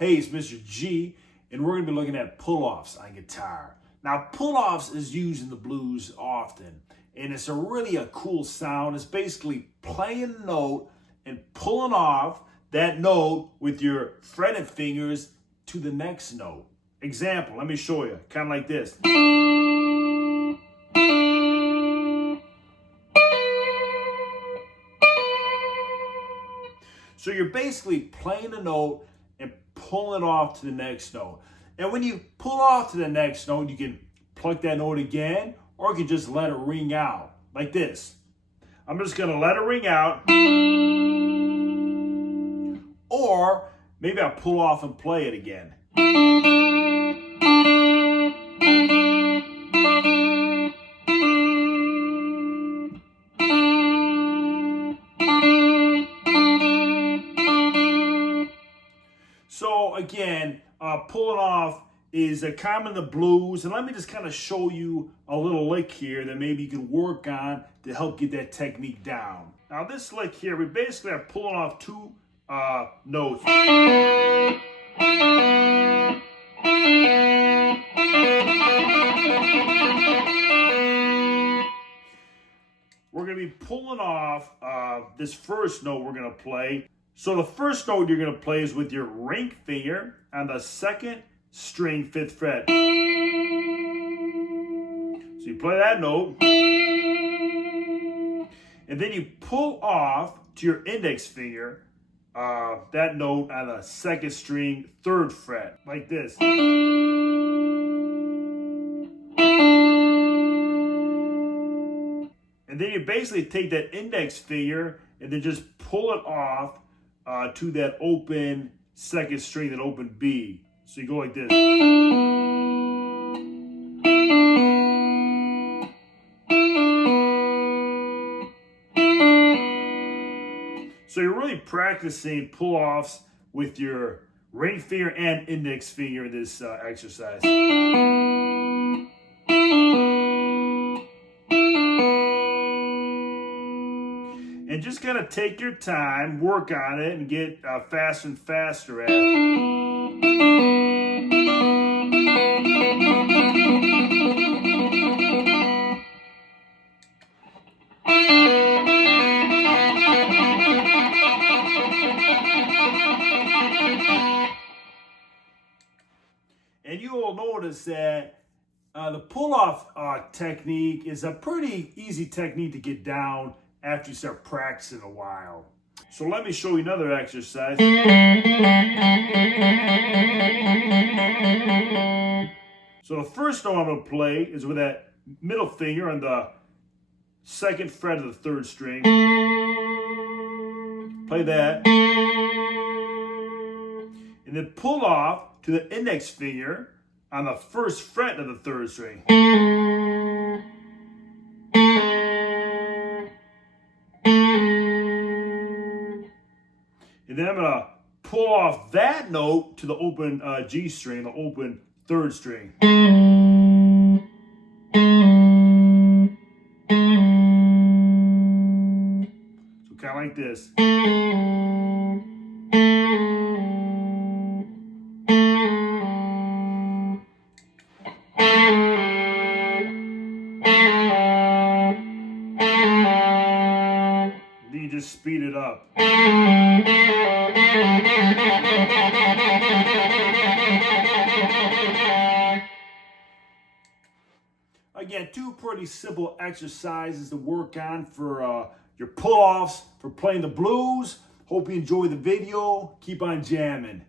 Hey, it's Mr. G, and we're going to be looking at pull-offs on guitar. Now, pull-offs is used in the blues often, and it's really a cool sound. It's basically playing a note and pulling off that note with your fretted fingers to the next note. Example, let me show you, kind of like this. So you're basically playing a note and pulling it off to the next note. And when you pull off to the next note, you can pluck that note again, or you can just let it ring out, like this. I'm just gonna let it ring out. Or maybe I'll pull off and play it again. So again, pulling off is common in the blues, and let me just kind of show you a little lick here that maybe you can work on to help get that technique down. Now this lick here, we basically are pulling off two notes. We're going to be pulling off this first note we're going to play. So the first note you're going to play is with your ring finger on the second string, 5th fret. So you play that note, and then you pull off to your index finger that note on the 2nd string, 3rd fret, like this. And then you basically take that index finger and then just pull it off to that open 2nd string, that open B. So you go like this. So you're really practicing pull-offs with your ring finger and index finger in this exercise. And just kind of take your time, work on it, and get faster and faster at it. And you will notice that the pull-off technique is a pretty easy technique to get down after you start practicing a while. So let me show you another exercise. So the first note I'm going to play is with that middle finger on the 2nd fret of the 3rd string. Play that. And then pull off to the index finger on the 1st fret of the 3rd string. And then I'm going to pull off that note to the open G string, the open 3rd string. So kind of like this. Then you just speed it up. Again, two pretty simple exercises to work on for your pull-offs for playing the blues. Hope you enjoyed the video. Keep on jamming.